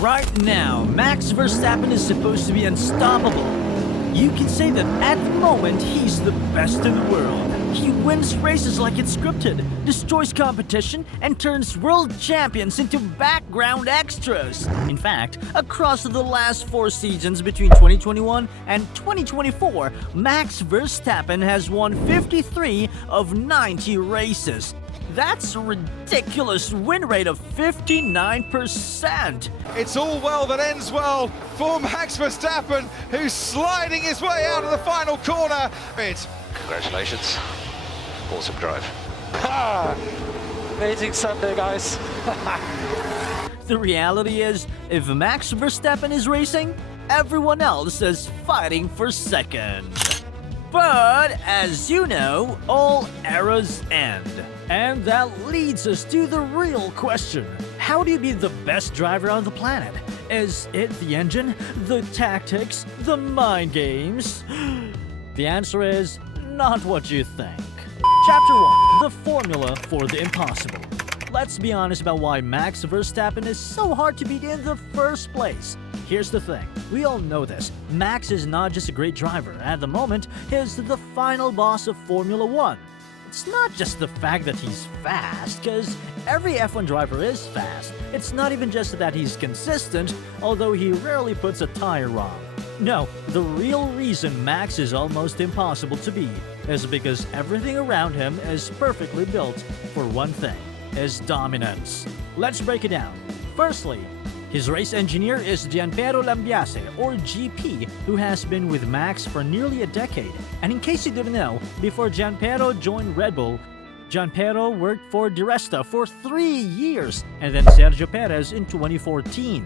Right now, Max Verstappen is supposed to be unstoppable. You can say that at the moment, he's the best in the world. He wins races like it's scripted, destroys competition, and turns world champions into background extras. In fact, across the last 4 seasons between 2021 and 2024, Max Verstappen has won 53 of 90 races. That's a ridiculous win rate of 59%. It's all well that ends well for Max Verstappen, who's sliding his way out of the final corner. Congratulations. Awesome drive. Amazing Sunday, guys. The reality is, if Max Verstappen is racing, everyone else is fighting for second. But, as you know, all eras end. And that leads us to the real question. How do you be the best driver on the planet? Is it the engine, the tactics, the mind games? The answer is not what you think. Chapter 1. The Formula for the Impossible. Let's be honest about why Max Verstappen is so hard to beat in the first place. Here's the thing, we all know this. Max is not just a great driver. At the moment, he's the final boss of Formula 1. It's not just the fact that he's fast, because every F1 driver is fast. It's not even just that he's consistent, although he rarely puts a tire wrong. No, the real reason Max is almost impossible to beat is because everything around him is perfectly built for one thing, his dominance. Let's break it down. Firstly, his race engineer is Gianpiero Lambiase, or GP, who has been with Max for nearly a decade. And in case you didn't know, before Gianpiero joined Red Bull, Gianpiero worked for Di Resta for 3 years, and then Sergio Perez in 2014.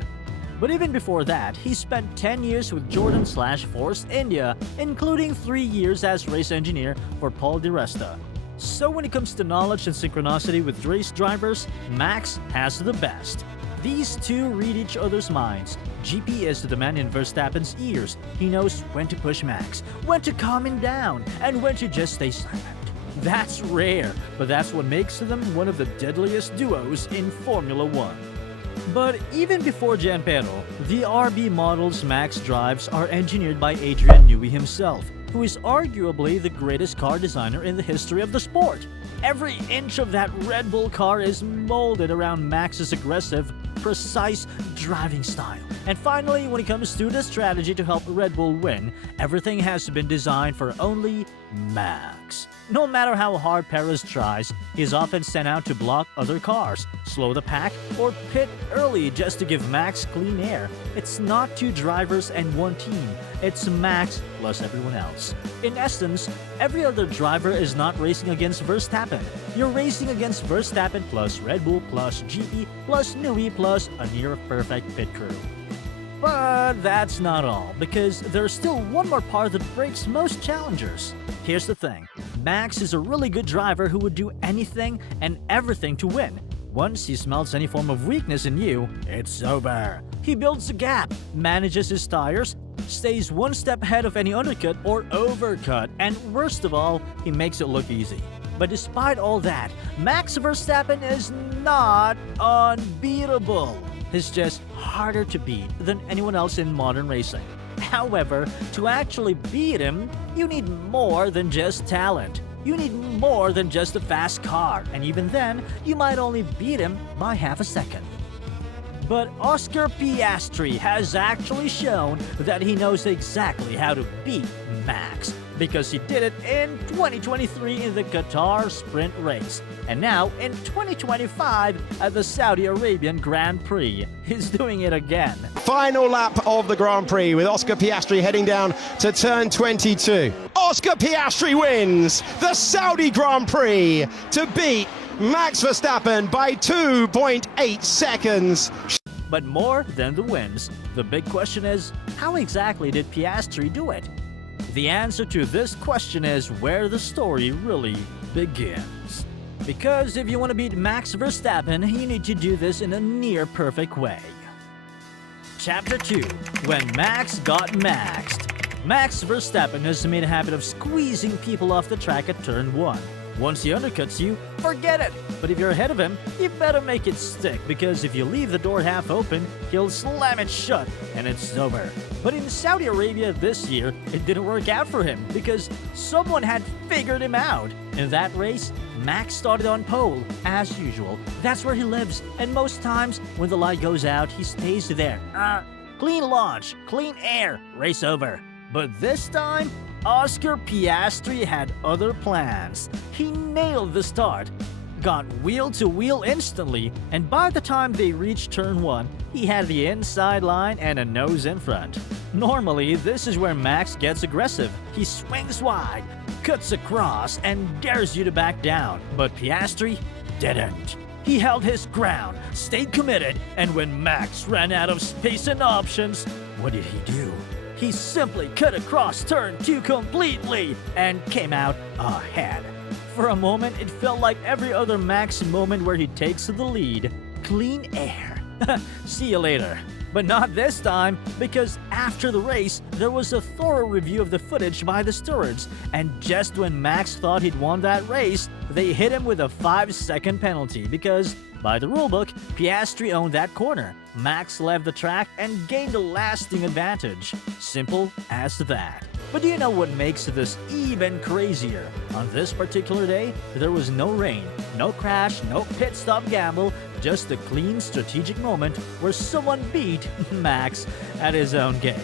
But even before that, he spent 10 years with Jordan/Force India, including 3 years as race engineer for Paul Di Resta. So when it comes to knowledge and synchronicity with race drivers, Max has the best. These two read each other's minds. GP is the man in Verstappen's ears. He knows when to push Max, when to calm him down, and when to just stay silent. That's rare, but that's what makes them one of the deadliest duos in Formula 1. But even before Gianpiero, the RB models Max drives are engineered by Adrian Newey himself, who is arguably the greatest car designer in the history of the sport. Every inch of that Red Bull car is molded around Max's aggressive, precise driving style. And finally, when it comes to the strategy to help Red Bull win, everything has been designed for only Max. No matter how hard Perez tries, he's often sent out to block other cars, slow the pack, or pit early just to give Max clean air. It's not 2 drivers and 1 team, it's Max plus everyone else. In essence, every other driver is not racing against Verstappen. You're racing against Verstappen plus Red Bull plus GP plus Newey plus a near-perfect pit crew. But that's not all, because there's still one more part that breaks most challengers. Here's the thing, Max is a really good driver who would do anything and everything to win. Once he smells any form of weakness in you, it's over. He builds a gap, manages his tires, stays one step ahead of any undercut or overcut, and worst of all, he makes it look easy. But despite all that, Max Verstappen is not unbeatable. He's just harder to beat than anyone else in modern racing. However, to actually beat him, you need more than just talent. You need more than just a fast car, and even then, you might only beat him by half a second. But Oscar Piastri has actually shown that he knows exactly how to beat Max, because he did it in 2023 in the Qatar Sprint Race, and now in 2025 at the Saudi Arabian Grand Prix. He's doing it again. Final lap of the Grand Prix with Oscar Piastri heading down to turn 22. Oscar Piastri wins the Saudi Grand Prix to beat Max Verstappen by 2.8 seconds. But more than the wins, the big question is, how exactly did Piastri do it? The answer to this question is where the story really begins. Because if you want to beat Max Verstappen, you need to do this in a near-perfect way. Chapter 2. When Max got maxed. Max Verstappen has made a habit of squeezing people off the track at turn 1. Once he undercuts you, forget it. But if you're ahead of him, you better make it stick, because if you leave the door half open, he'll slam it shut and it's over. But in Saudi Arabia this year, it didn't work out for him because someone had figured him out. In that race, Max started on pole, as usual. That's where he lives, and most times when the light goes out, he stays there. Clean launch, clean air, race over. But this time, Oscar Piastri had other plans. He nailed the start, got wheel to wheel instantly, and by the time they reached turn 1, he had the inside line and a nose in front. Normally, this is where Max gets aggressive. He swings wide, cuts across, and dares you to back down. But Piastri didn't. He held his ground, stayed committed, and when Max ran out of space and options, what did he do? He simply cut across turn 2 completely and came out ahead. For a moment, it felt like every other Max moment where he takes the lead. Clean air. See you later. But not this time, because after the race, there was a thorough review of the footage by the stewards, and just when Max thought he'd won that race, they hit him with a 5-second penalty because, by the rulebook, Piastri owned that corner. Max left the track and gained a lasting advantage. Simple as that. But do you know what makes this even crazier? On this particular day, there was no rain, no crash, no pit stop gamble, just a clean strategic moment where someone beat Max at his own game.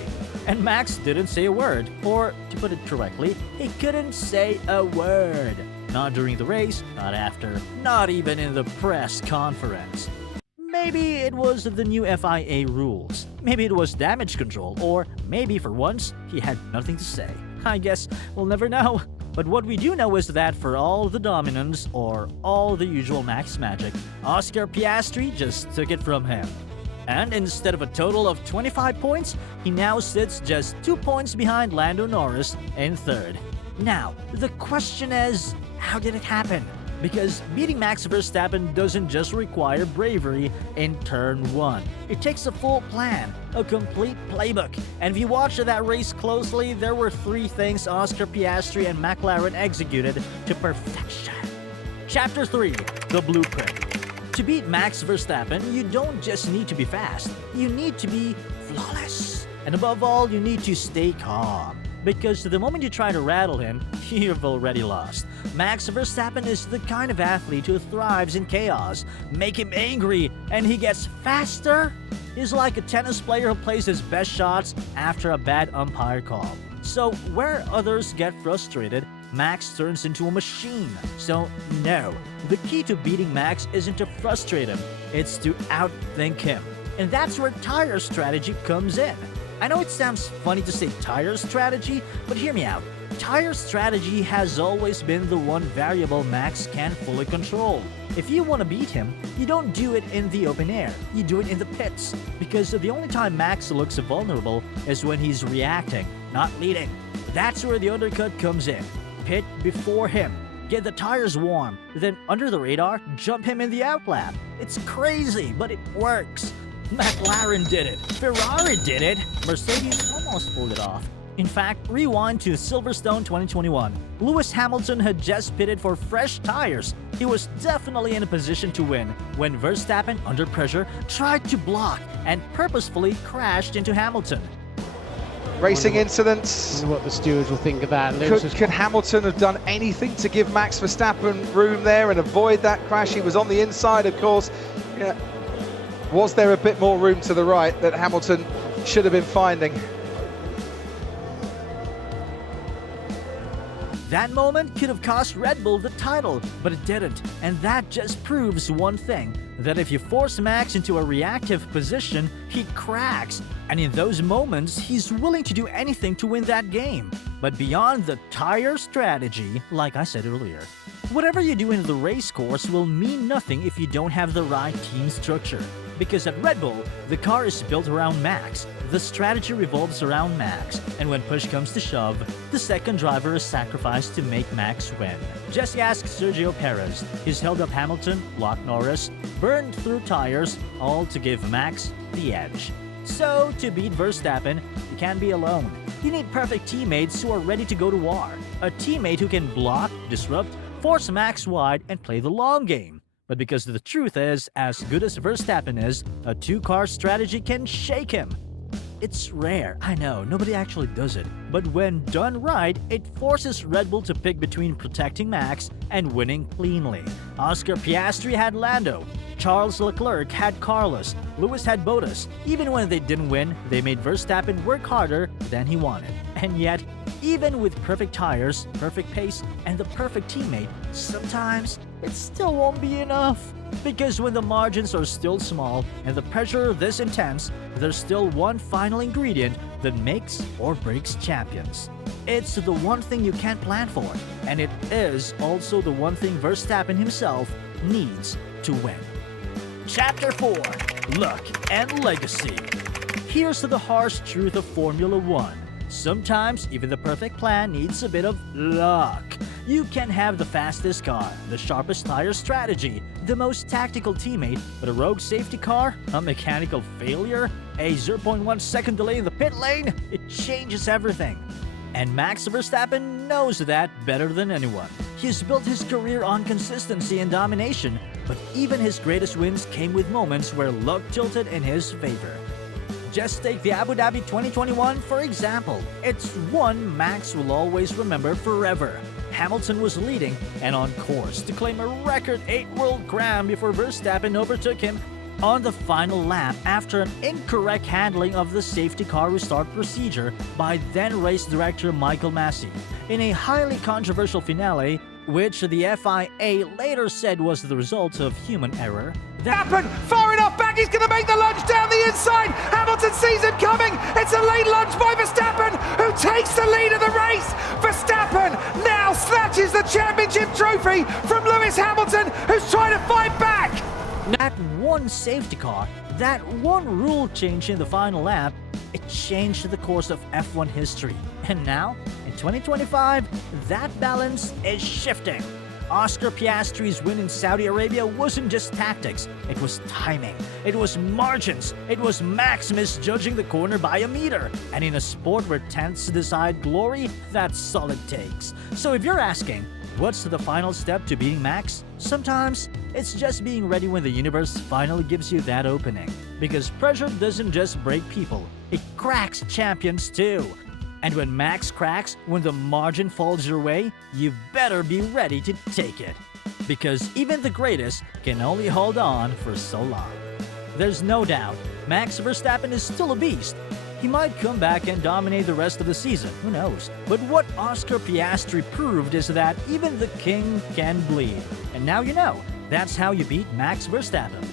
And Max didn't say a word, or to put it correctly, he couldn't say a word. Not during the race, not after, not even in the press conference. Maybe it was the new FIA rules. Maybe it was damage control, or maybe for once, he had nothing to say. I guess we'll never know. But what we do know is that for all the dominance, or all the usual Max magic, Oscar Piastri just took it from him. And instead of a total of 25 points, he now sits just 2 points behind Lando Norris in third. Now, the question is, how did it happen? Because beating Max Verstappen doesn't just require bravery in turn 1. It takes a full plan, a complete playbook. And if you watch that race closely, there were 3 things Oscar Piastri and McLaren executed to perfection. Chapter 3, the blueprint. To beat Max Verstappen, you don't just need to be fast, you need to be flawless. And above all, you need to stay calm. Because the moment you try to rattle him, you've already lost. Max Verstappen is the kind of athlete who thrives in chaos. Make him angry, and he gets faster. He's like a tennis player who plays his best shots after a bad umpire call. So where others get frustrated, Max turns into a machine. So no, the key to beating Max isn't to frustrate him, it's to outthink him. And that's where tire strategy comes in. I know it sounds funny to say tire strategy, but hear me out. Tire strategy has always been the one variable Max can't fully control. If you want to beat him, you don't do it in the open air, you do it in the pits. Because the only time Max looks vulnerable is when he's reacting, not leading. That's where the undercut comes in. Pit before him. Get the tires warm, then under the radar, jump him in the outlap. It's crazy, but it works. McLaren did it. Ferrari did it. Mercedes almost pulled it off. In fact, rewind to Silverstone 2021. Lewis Hamilton had just pitted for fresh tires. He was definitely in a position to win when Verstappen, under pressure, tried to block and purposefully crashed into Hamilton. Racing incidents. What the stewards will think of that. Could Hamilton have done anything to give Max Verstappen room there and avoid that crash? He was on the inside, of course. Yeah. Was there a bit more room to the right that Hamilton should have been finding? That moment could have cost Red Bull the title, but it didn't. And that just proves one thing, that if you force Max into a reactive position, he cracks. And in those moments, he's willing to do anything to win that game. But beyond the tire strategy, like I said earlier, whatever you do in the race course will mean nothing if you don't have the right team structure. Because at Red Bull, the car is built around Max, the strategy revolves around Max, and when push comes to shove, the second driver is sacrificed to make Max win. Just ask Sergio Perez. He's held up Hamilton, blocked Norris, burned through tires, all to give Max the edge. So, to beat Verstappen, you can't be alone. You need perfect teammates who are ready to go to war. A teammate who can block, disrupt, force Max wide and play the long game. But because the truth is, as good as Verstappen is, a two-car strategy can shake him. It's rare, I know, nobody actually does it, but when done right, it forces Red Bull to pick between protecting Max and winning cleanly. Oscar Piastri had Lando, Charles Leclerc had Carlos, Lewis had Bottas. Even when they didn't win, they made Verstappen work harder than he wanted. And yet, even with perfect tires, perfect pace, and the perfect teammate, sometimes it still won't be enough. Because when the margins are still small and the pressure this intense, there's still one final ingredient that makes or breaks champions. It's the one thing you can't plan for, and it is also the one thing Verstappen himself needs to win. Chapter 4: Luck and Legacy. Here's the harsh truth of Formula 1. Sometimes even the perfect plan needs a bit of luck. You can have the fastest car, the sharpest tire strategy, the most tactical teammate, but a rogue safety car, a mechanical failure, a 0.1 second delay in the pit lane, it changes everything. And Max Verstappen knows that better than anyone. He's built his career on consistency and domination, but even his greatest wins came with moments where luck tilted in his favor. Just take the Abu Dhabi 2021 for example. It's one Max will always remember forever. Hamilton was leading and on course to claim a record 8 World Crown before Verstappen overtook him on the final lap after an incorrect handling of the safety car restart procedure by then race director Michael Masi. In a highly controversial finale, which the FIA later said was the result of human error, Verstappen, far enough back, he's going to make the lunge down the inside. Hamilton sees him coming. It's a late lunge by Verstappen, who takes the lead of the race. Verstappen now snatches the championship trophy from Lewis Hamilton, who's trying to fight back. That one safety car, that one rule change in the final lap, it changed the course of F1 history. And now, in 2025, that balance is shifting. Oscar Piastri's win in Saudi Arabia wasn't just tactics, it was timing, it was margins, it was Max misjudging the corner by a meter. And in a sport where tenths decide glory, that's solid takes. So if you're asking, what's the final step to beating Max? Sometimes it's just being ready when the universe finally gives you that opening. Because pressure doesn't just break people, it cracks champions too. And when Max cracks, when the margin falls your way, you better be ready to take it. Because even the greatest can only hold on for so long. There's no doubt, Max Verstappen is still a beast. He might come back and dominate the rest of the season, who knows? But what Oscar Piastri proved is that even the king can bleed. And now you know, that's how you beat Max Verstappen.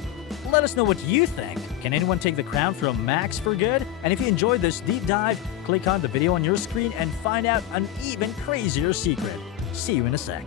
Let us know what you think. Can anyone take the crown from Max for good? And if you enjoyed this deep dive, click on the video on your screen and find out an even crazier secret. See you in a sec.